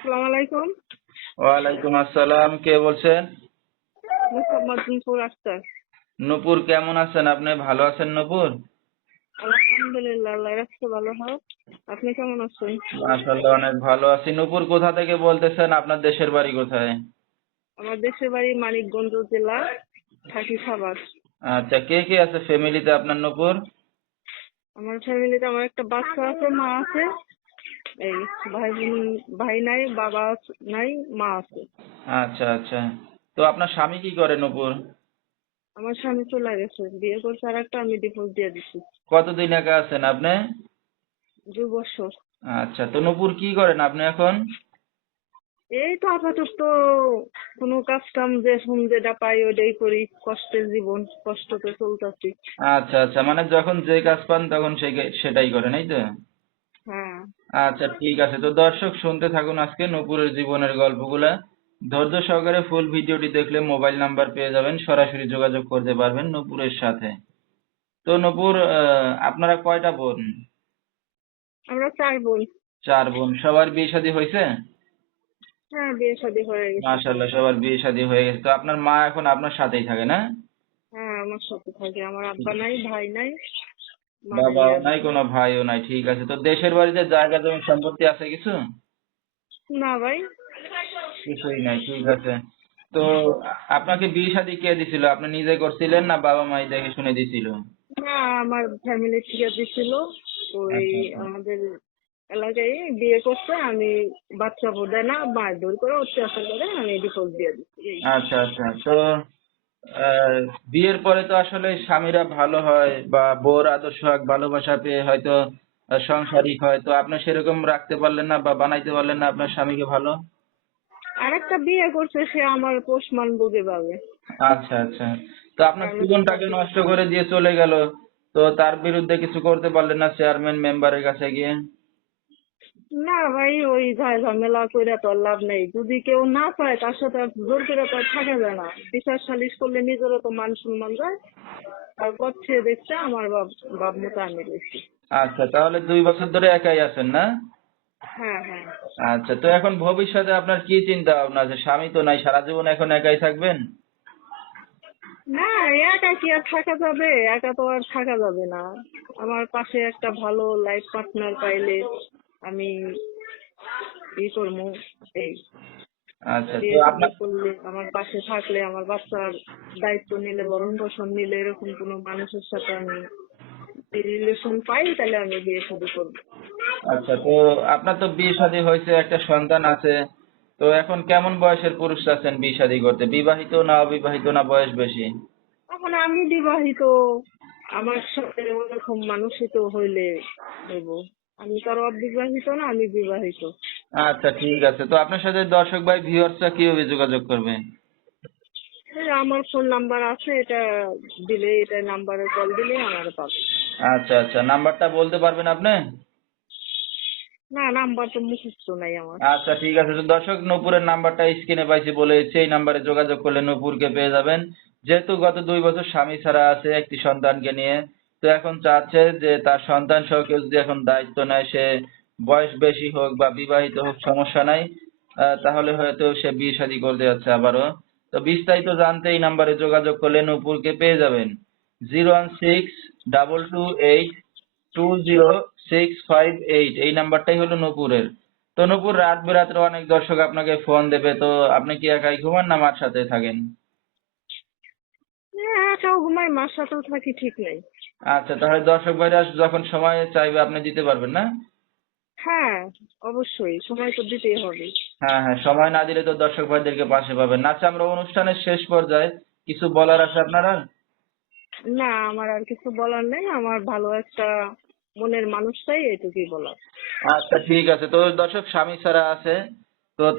আসসালামু আলাইকুম। ওয়ালাইকুম আসসালাম কে বলছেন? আক্তার নূপুর কেমন আছেন আপনি? ভালো আছেন নূপুর? আলহামদুলিল্লাহ আল্লাহ রাখতে ভালো হোক আপনি কেমন আছেন? মাশাআল্লাহ অনেক ভালো আছি। নূপুর কোথা থেকে বলতেছেন? আপনার দেশের বাড়ি কোথায়? আমার দেশের বাড়ি মানিকগঞ্জ জেলা থাকি সাভার। আচ্ছা কে কে আছে ফ্যামিলিতে আপনার নূপুর? আমার ফ্যামিলিতে আমার একটা বাচ্চা আছে মা আছে। এই ভাই ভাই নাই বাবা নাই মা আছে। আচ্ছা আচ্ছা। তো আপনার স্বামী কি করে নূপুর? আমার স্বামী চলে গেছে। বিয়ে করছে আর একটা আমি ডিভোর্স দিয়ে দিছি। কতদিন একা আছেন আপনি? দু বছর। আচ্ছা তো নূপুর কি করেন আপনি এখন? এই তো আপাতত কোনো কাজ কাম যে শুন যেটা পাই ওটাই করি কষ্টের জীবন কষ্টতে চলতেছি আচ্ছা আচ্ছা। মানে যখন যে কাজ পান তখন সেই সেটাই করেন এই তো? আচ্ছা ঠিক আছে। তো দর্শক শুনতে থাকুন আজকে নূপুরের জীবনের গল্পগুলা। ধৈর্য সহকারে ফুল ভিডিওটি দেখলে মোবাইল নাম্বার পেয়ে যাবেন সরাসরি যোগাযোগ করতে পারবেন নূপুরের সাথে। তো নূপুর আপনারা কয়টা বোন? আমরা চার বোন। চার বোন। সবার বিয়ে শাদী হয়েছে? হ্যাঁ বিয়ে শাদী হয়ে গেছে। মাশাল্লাহ সবার বিয়ে শাদী হয়ে গেছে। তো আপনার মা এখন আপনার সাথেই থাকে না? হ্যাঁ আমার সাথে থাকে। আমার আব্বা নাই ভাই নাই। বাবাও নাই। কোনো ভাইও নাই ঠিক আছে। তো দেশের বাড়িতে জায়গা জমি সম্পত্তি আছে কিছু? না ভাই। কিছুই নাই ঠিক আছে। তো আপনাকে বিয়ে শাদী কে দিছিল? আপনি নিজে করছিলেন না বাবা মাই দেখে শুনে দিছিল? না আমার ফ্যামিলি থেকে দিছিল। ওই আচ্ছা, আচ্ছা। আমাদের এলাকায় বিয়ে করছে আমি বাচ্চা বোধে না মারধর করে অত্যাচার করে আমি ডিভোর্স দিয়ে দিচ্ছি। আচ্ছা আচ্ছা। তো বিয়ের পরে তো আসলে স্বামীরা ভালো হয় বা বউর আদর্শ সোহাগ ভালোবাসা পেয়ে হয়তো সংসারিক হয়। তো আপনি সেরকম রাখতে পারলেন না বা বানাইতে পারলেন না আপনার স্বামীকে ভালো? আর একটা বিয়ে করছে সে আমার পোষমান বুঝে পাবে আচ্ছা আচ্ছা। তো আপনার জীবনটাকে নষ্ট করে দিয়ে চলে গেল। তো তার বিরুদ্ধে কিছু করতে পারলেন না চেয়ারম্যান মেম্বারের কাছে গিয়ে? না ভাই ওই ঝামেলা করে তো আর লাভ নেই। যদি কেউ না পায় তার সাথে আর জোর করে তো থাকা যায় না। বিচার সালিশ করলে নিজেরও তো মান সম্মান যায়। আর করছে দেখছে আমার বাপ বাপ মতো আমি রয়েছি। আচ্ছা তাহলে দুই বছর ধরে একাই আছেন না? হ্যাঁ হ্যাঁ। আচ্ছা তো এখন ভবিষ্যতে আপনার কি চিন্তা ভাবনা আছে স্বামী তো নাই সারা জীবন এখন একাই থাকবেন? না একা কি আর থাকা যাবে? একা তো আর থাকা যাবে না। আমার পাশে একটা ভালো লাইফ পার্টনার পাইলে আমি ই করব এই। আচ্ছা তো আপনার করলে আমার পাশে থাকলে আমার বাচ্চার দায়িত্ব নিলে ভরণ পোষণ নিলে এরকম কোনো মানুষের সাথে আমি রিলেশন পাই তাহলে আমি বিয়ে শাদী করব। আচ্ছা তো আপনার তো বিয়ে শাদী হয়েছে একটা সন্তান আছে। তো এখন কেমন বয়সের পুরুষ আছেন বিয়ে শাদী করতে? বিবাহিত না অবিবাহিত না বয়স বেশি? এখন আমি বিবাহিত। আমার সাথে ওরকম মানুষই তো হইলে দেব আমি তো আর অবিবাহিত না আমি বিবাহিত। আচ্ছা ঠিক আছে। তো আপনার সাথে দর্শক ভাই ভিউয়ার্সরা কীভাবে যোগাযোগ করবে? আমার ফোন নাম্বার আছে এটা দিলে এটা নাম্বারে কল দিলে আমার পাবে। আচ্ছা আচ্ছা। নাম্বারটা বলতে পারবেন আপনি? না নাম্বার তো মুখস্থ নাই আমার। আচ্ছা ঠিক আছে। তো দর্শক নূপুরের নাম্বারটা স্ক্রিনে পাইছি বলে এই নাম্বারে যোগাযোগ করলে নূপুরকে পেয়ে যাবেন। যেহেতু গত দুই বছর স্বামী ছাড়া আছে একটি সন্তানকে নিয়ে তো এখন চাচ্ছে যে তার সন্তান সহ কেউ যদি এখন দায়িত্ব নেয়, সে বয়স বেশি হোক বা বিবাহিত হোক, সমস্যা নাই। তাহলে হয়তো সে বিয়ে শাদী করতে যাচ্ছে আবারও। তো বিস্তারিত জানতে এই নাম্বারে যোগাযোগ করলে নূপুরকে পেয়ে যাবেন। Zero one six double two eight two zero six five eight. এই নাম্বারটাই হলো নূপুরের। তো নূপুর, রাত বেরাত্রে অনেক দর্শক আপনাকে ফোন দেবে। তো আপনি কি একাই ঘুমান না মার সাথে থাকেন? হ্যাঁ একাও ঘুমাই, মার সাথেও থাকি, ঠিক নাই। আচ্ছা তাহলে দর্শক ভাইরা যখন সময় চাইবে আপনি দিতে পারবেন না? হ্যাঁ অবশ্যই। সময় তো দিতেই হবে। হ্যাঁ হ্যাঁ সময় না দিলে তো দর্শক ভাইদেরকে পাশে পাবেন আচ্ছা আমরা অনুষ্ঠানের শেষ পর্যায়ে কিছু বলার আছে আপনার? আর? না আমার আর কিছু বলার নেই। আমার ভালো একটা মনের মানুষ চাই এটুকুই বলার। আচ্ছা ঠিক আছে। তো দর্শক স্বামী ছাড়া আছে। তো